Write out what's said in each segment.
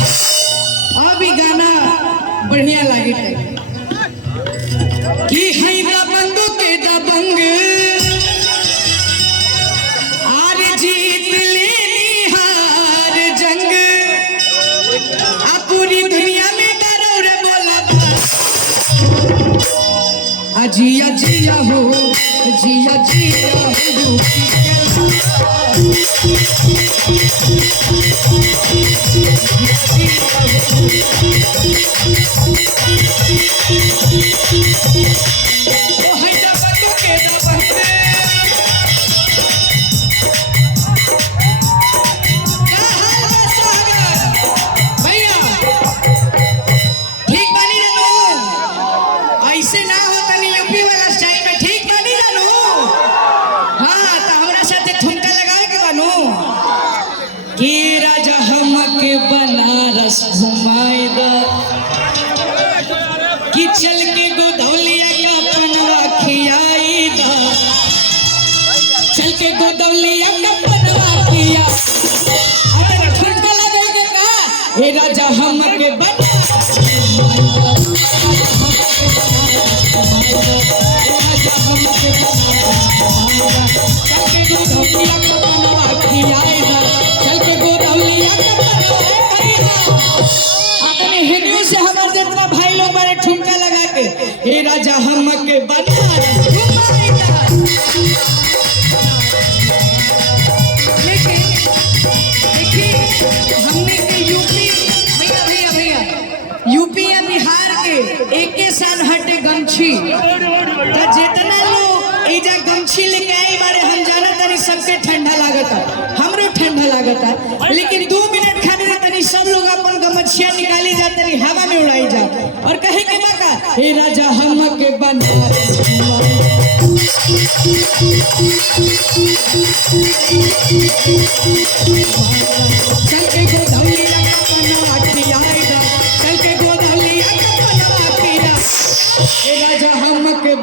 अभी गाना बढ़िया लागे कि है दबंग के दबंग आर जीत लेनी हार जंग आ पूरी दुनिया में डरो रे बोला जिया जिया हो जिया जिया हो बनारस घुमाएगा कि चल के गोदौलिया का पनवा खियाएगा चल के गोदौलिया का पनवा खिया अरे ठुमका लगाएगा का हे राजा हम के बनारस घुमाएगा राजा हम के बनारस घुमाएगा चल के गोदौलिया का पनवा खियाएगा चल के गोदौलिया का अपने हिंदू से हमारे जितना भाई लोग बड़े ठुमका लगा के हे राजा हम के बनारस घुमाएगा लेकिन देखिए हमने के यूपी भैया भैया भैया यूपी या बिहार के एक के साथ हटे गमछी तो जितना लोग एजा गमछी लेके आई बारे हम जाना तनी सबके ठंडा लागता हमरो ठंडा लागता लेकिन 2 मिनट खाने तनी सब लोग अपन गमछिया निकाली जा तनी हवा में उड़ाई जा और कहे के बाका हे राजा हम के बनारस चल के गोदौलिया का पनवा खियाएगा चल के गोदौलिया का पनवा खिया हे राजा हम के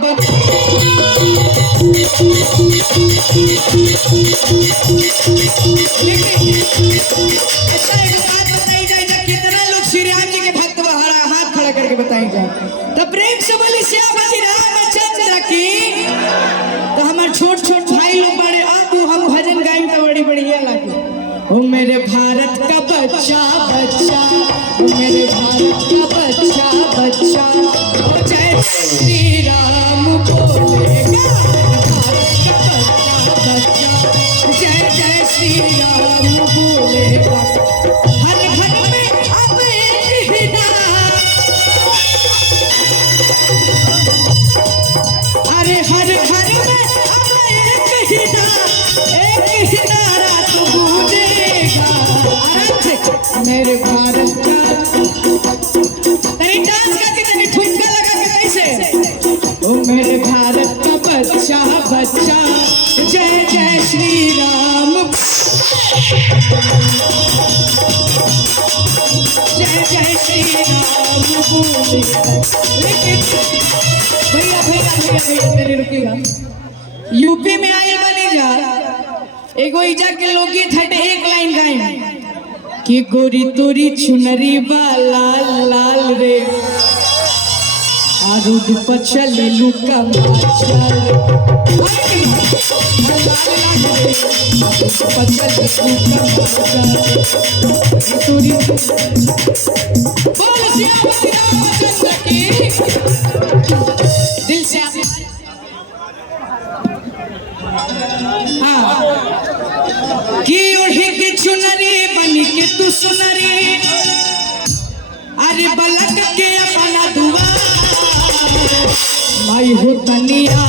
लेकिन अच्छा एक बात बताई जाए जब कितना लोग श्री राम जी के भक्त हाथ खड़ा करके बताई जाए तो प्रेम से बोली श्यामती रामचंद्र की तो हमारे छोट छोट भाई लोग बड़े आबू हम भजन गाएं तो बड़ी बढ़िया लगे ओ मेरे भारत का बच्चा बच्चा ओ मेरे भारत का बच्चा बच्चा ओ जय श्री राम बोलेगा जय जय श्री राम बोलेगा हर घर में अब एक ही नारा अरे हर घर में अब एक ही नारा तो गूंजेगा मेरे भारत का तनी डांस करके तनी ठुमका लगा के कैसे ओ मेरे भारत का बच्चा बच्चा जय जय श्री राम जय जय श्री राम बोले लेकिन भैया भैया भैया भैया मेरे रुकिएगा यूपी में आए बने जा एगो इजा के लोकगीत हटे एक लाइन गाएं कि गोरी तोरी चुनरी बा लाल लाल रे आरुद पचल लुका माचल पचल लुका तोरी बोल श्यामती रामचंद्र की दिल से हाँ कि ओढ़ी की चुनरी बनी के तू सुनरी अरे बलक के अपना दुआ माई हो तनिया